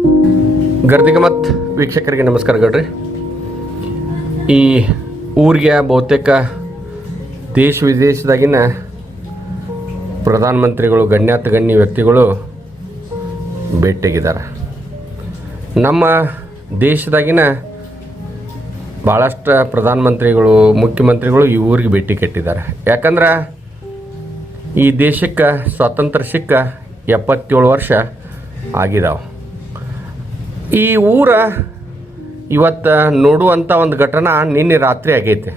ಗರ್ದಿಗೆ ಮತ್ತು ವೀಕ್ಷಕರಿಗೆ ನಮಸ್ಕಾರ ಗಡ್ರಿ. ಈ ಊರಿಗೆ ಬಹುತೇಕ ದೇಶ ವಿದೇಶದಾಗಿನ ಪ್ರಧಾನಮಂತ್ರಿಗಳು ಗಣ್ಯಾತ ಗಣ್ಯ ವ್ಯಕ್ತಿಗಳು ಭೇಟಿಯಾಗಿದ್ದಾರೆ. ನಮ್ಮ ದೇಶದಾಗಿನ ಭಾಳಷ್ಟು ಪ್ರಧಾನಮಂತ್ರಿಗಳು, ಮುಖ್ಯಮಂತ್ರಿಗಳು ಈ ಊರಿಗೆ ಭೇಟಿ ಕಟ್ಟಿದ್ದಾರೆ. ಯಾಕಂದ್ರೆ ಈ ದೇಶಕ್ಕೆ ಸ್ವಾತಂತ್ರ್ಯ ಸಿಕ್ಕ ಎಪ್ಪತ್ತೇಳು ವರ್ಷ ಆಗಿದಾವೆ. ಈ ಊರ ಇವತ್ತು ನೋಡುವಂಥ ಒಂದು ಘಟನೆ ನಿನ್ನೆ ರಾತ್ರಿ ಆಗೈತೆ.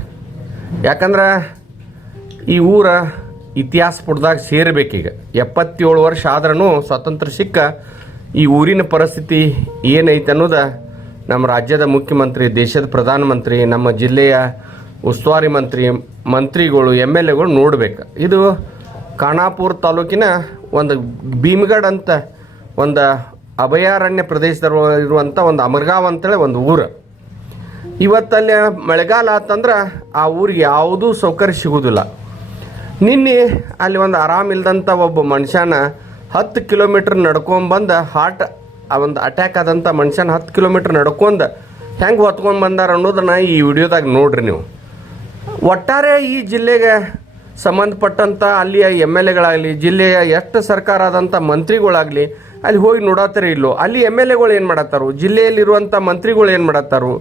ಯಾಕಂದ್ರೆ ಈ ಊರ ಇತಿಹಾಸ ಪುಟದಾಗ ಸೇರಬೇಕೀಗ. ಎಪ್ಪತ್ತೇಳು ವರ್ಷ ಆದ್ರೂ ಸ್ವಾತಂತ್ರ್ಯ ಸಿಕ್ಕ ಈ ಊರಿನ ಪರಿಸ್ಥಿತಿ ಏನೈತೆ ಅನ್ನೋದು ನಮ್ಮ ರಾಜ್ಯದ ಮುಖ್ಯಮಂತ್ರಿ, ದೇಶದ ಪ್ರಧಾನಮಂತ್ರಿ, ನಮ್ಮ ಜಿಲ್ಲೆಯ ಉಸ್ತುವಾರಿ ಮಂತ್ರಿ, ಮಂತ್ರಿಗಳು ಎಂ ಎಲ್ ಎಗಳು ನೋಡ್ಬೇಕು. ಇದು ಖಾನಾಪುರ ತಾಲೂಕಿನ ಒಂದು ಭೀಮಗಢ ಅಂತ ಒಂದು ಅಭಯಾರಣ್ಯ ಪ್ರದೇಶದಲ್ಲಿರುವಂಥ ಒಂದು ಅಮರ್ಗಾವ್ ಅಂತೇಳಿ ಒಂದು ಊರು. ಇವತ್ತಲ್ಲಿ ಮಳೆಗಾಲ ಆತಂದ್ರೆ ಆ ಊರಿಗೆ ಯಾವುದೂ ಸೌಕರ್ಯ ಸಿಗೋದಿಲ್ಲ. ನಿನ್ನೆ ಅಲ್ಲಿ ಒಂದು ಆರಾಮಿಲ್ದಂಥ ಒಬ್ಬ ಮನುಷ್ಯನ ಹತ್ತು ಕಿಲೋಮೀಟ್ರ್ ನಡ್ಕೊಂಬಂದು ಹಾರ್ಟ್ ಆ ಒಂದು ಅಟ್ಯಾಕ್ ಆದಂಥ ಮನುಷ್ಯನ ಹತ್ತು ಕಿಲೋಮೀಟ್ರ್ ನಡ್ಕೊಂಡು ಹೆಂಗೆ ಹೊತ್ಕೊಂಡು ಬಂದಾರ ಅನ್ನೋದನ್ನ ಈ ವಿಡಿಯೋದಾಗ ನೋಡ್ರಿ ನೀವು. ಒಟ್ಟಾರೆ ಈ ಜಿಲ್ಲೆಗೆ ಸಂಬಂಧಪಟ್ಟಂಥ ಅಲ್ಲಿಯ ಎಂ ಎಲ್ ಎಗಳಾಗಲಿ ಜಿಲ್ಲೆಯ ಎಷ್ಟು ಸರ್ಕಾರ ಆದಂಥ ಮಂತ್ರಿಗಳಾಗಲಿ ಅಲ್ಲಿ ಹೋಗಿ ನೋಡತ್ತಾರೆ ಇಲ್ಲೋ? ಅಲ್ಲಿ ಎಂ ಎಲ್ ಎಗಳು ಏನು ಮಾಡತ್ತಾರು? ಜಿಲ್ಲೆಯಲ್ಲಿರುವಂಥ ಮಂತ್ರಿಗಳು ಏನು ಮಾಡತ್ತಾರು?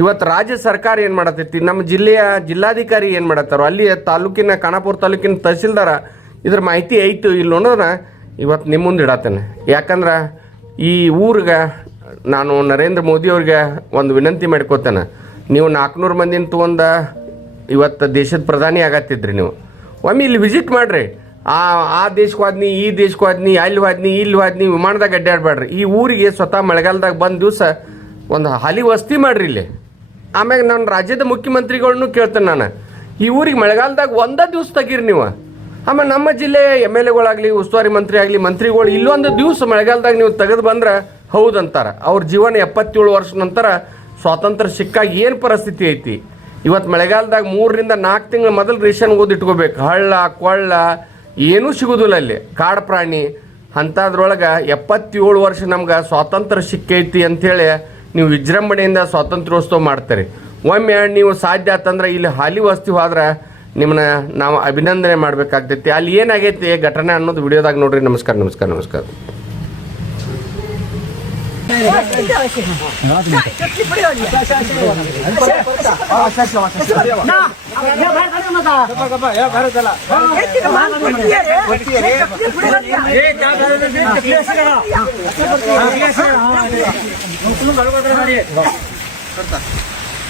ಇವತ್ತು ರಾಜ್ಯ ಸರ್ಕಾರ ಏನು ಮಾಡತೈತಿ? ನಮ್ಮ ಜಿಲ್ಲೆಯ ಜಿಲ್ಲಾಧಿಕಾರಿ ಏನು ಮಾಡತ್ತಾರೋ? ಅಲ್ಲಿ ತಾಲೂಕಿನ ಖಾನಾಪುರ ತಾಲೂಕಿನ ತಹಸೀಲ್ದಾರ ಇದ್ರ ಮಾಹಿತಿ ಐತು ಇಲ್ಲ ಅನ್ನೋದನ್ನ ಇವತ್ತು ನಿಮ್ಮ ಮುಂದೆ ಇಡತ್ತೇನೆ ಯಾಕಂದ್ರೆ ಈ ಊರಿಗೆ ನಾನು ನರೇಂದ್ರ ಮೋದಿ ಅವ್ರಿಗೆ ಒಂದು ವಿನಂತಿ ಮಾಡ್ಕೋತೇನೆ. ನೀವು ನಾಲ್ಕುನೂರು ಮಂದಿನ ತೊಗೊಂಡ ಇವತ್ತು ದೇಶದ ಪ್ರಧಾನಿ ಆಗತ್ತಿದ್ರಿ ನೀವು. ಒಮ್ಮೆ ಇಲ್ಲಿ ವಿಸಿಟ್ ಮಾಡ್ರಿ. ಆ ಆ ದೇಶಕ್ಕೆ ಹೋದ್ನಿ ಈ ದೇಶಕ್ಕೆ ಹೋದ್ನಿ ಅಲ್ಲಿ ಹೋದ್ನಿ ಇಲ್ಲಿ ಹೋದ್ನಿ ವಿಮಾನದಾಗ ಅಡ್ಡಾಡ್ಬೇಡ್ರಿ ಈ ಊರಿಗೆ ಸ್ವತಃ ಮಳೆಗಾಲದಾಗ ಬಂದ ದಿವಸ ಒಂದು ಹಾಲಿ ವಸ್ತಿ ಮಾಡ್ರಿ ಇಲ್ಲಿ. ಆಮ್ಯಾಗ ನಾನು ರಾಜ್ಯದ ಮುಖ್ಯಮಂತ್ರಿಗಳ್ನು ಕೇಳ್ತೇನೆ ನಾನು. ಈ ಊರಿಗೆ ಮಳೆಗಾಲದಾಗ ಒಂದೇ ದಿವಸ ತೆಗೀರಿ ನೀವು. ಆಮೇಲೆ ನಮ್ಮ ಜಿಲ್ಲೆಯ ಎಂ ಎಲ್ ಎಗಳಾಗಲಿ, ಉಸ್ತುವಾರಿ ಮಂತ್ರಿ ಆಗಲಿ, ಮಂತ್ರಿಗಳು ಇಲ್ಲೊಂದು ದಿವಸ ಮಳೆಗಾಲದಾಗ ನೀವು ತೆಗೆದು ಬಂದ್ರೆ ಹೌದಂತಾರ. ಅವ್ರ ಜೀವನ ಎಪ್ಪತ್ತೇಳು ವರ್ಷ ನಂತರ ಸ್ವಾತಂತ್ರ್ಯ ಸಿಕ್ಕಾಗ ಏನು ಪರಿಸ್ಥಿತಿ ಐತಿ? ಇವತ್ತು ಮಳೆಗಾಲದಾಗ ಮೂರರಿಂದ ನಾಲ್ಕು ತಿಂಗಳು ಮೊದಲು ರೇಷನ್ ಓದಿಟ್ಕೋಬೇಕು ಹಳ್ಳ, ಕೊಳ್ಳ ಏನೂ ಸಿಗೋದಿಲ್ಲ ಅಲ್ಲಿ. ಕಾಡು ಪ್ರಾಣಿ, ಅಂಥದ್ರೊಳಗೆ ಎಪ್ಪತ್ತೇಳು ವರ್ಷ ನಮ್ಗೆ ಸ್ವಾತಂತ್ರ್ಯ ಸಿಕ್ಕೈತಿ ಅಂಥೇಳಿ ನೀವು ವಿಜೃಂಭಣೆಯಿಂದ ಸ್ವಾತಂತ್ರ್ಯೋತ್ಸವ ಮಾಡ್ತಾರೆ. ಒಮ್ಮೆ ನೀವು ಸಾಧ್ಯ ಆತಂದ್ರೆ ಇಲ್ಲಿ ಹಾಲಿ ವಸ್ತಿ ಹೋದ್ರೆ ನಿಮ್ಮನ್ನ ನಾವು ಅಭಿನಂದನೆ ಮಾಡಬೇಕಾಗ್ತೈತಿ. ಅಲ್ಲಿ ಏನಾಗೈತಿ ಘಟನೆ ಅನ್ನೋದು ವಿಡಿಯೋದಾಗ ನೋಡ್ರಿ. ನಮಸ್ಕಾರ ನಮಸ್ಕಾರ ನಮಸ್ಕಾರ. करता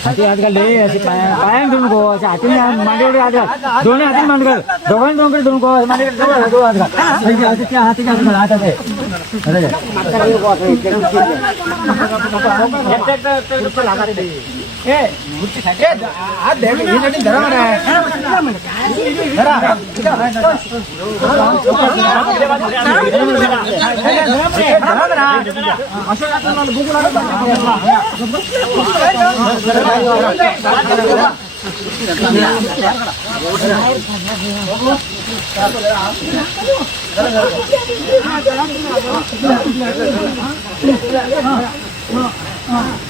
हाती आजकाल लय असे पाया पायान धुवून गो असे हातीने मांडीकडे आजकाल दोन्ही हातीने मांडकर दोघांनी दोनकडे धुवून गो मांडीकडे दोघं धुवू आजकाल असे त्या हातीने आजकाल हातात आहे धरा 아,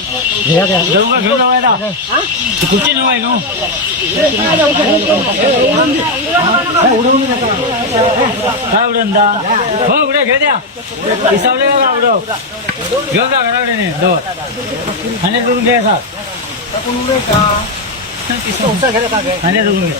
घेऊन घेऊन जावायला कुठची नऊ आहे नऊ काय उडून दा हो उड्या घे द्या पिसावले का उडव घेऊन जा घराकडे नाही आणि दुरून घे असा आणि दुरून घे हा घे. आणि दुरून घे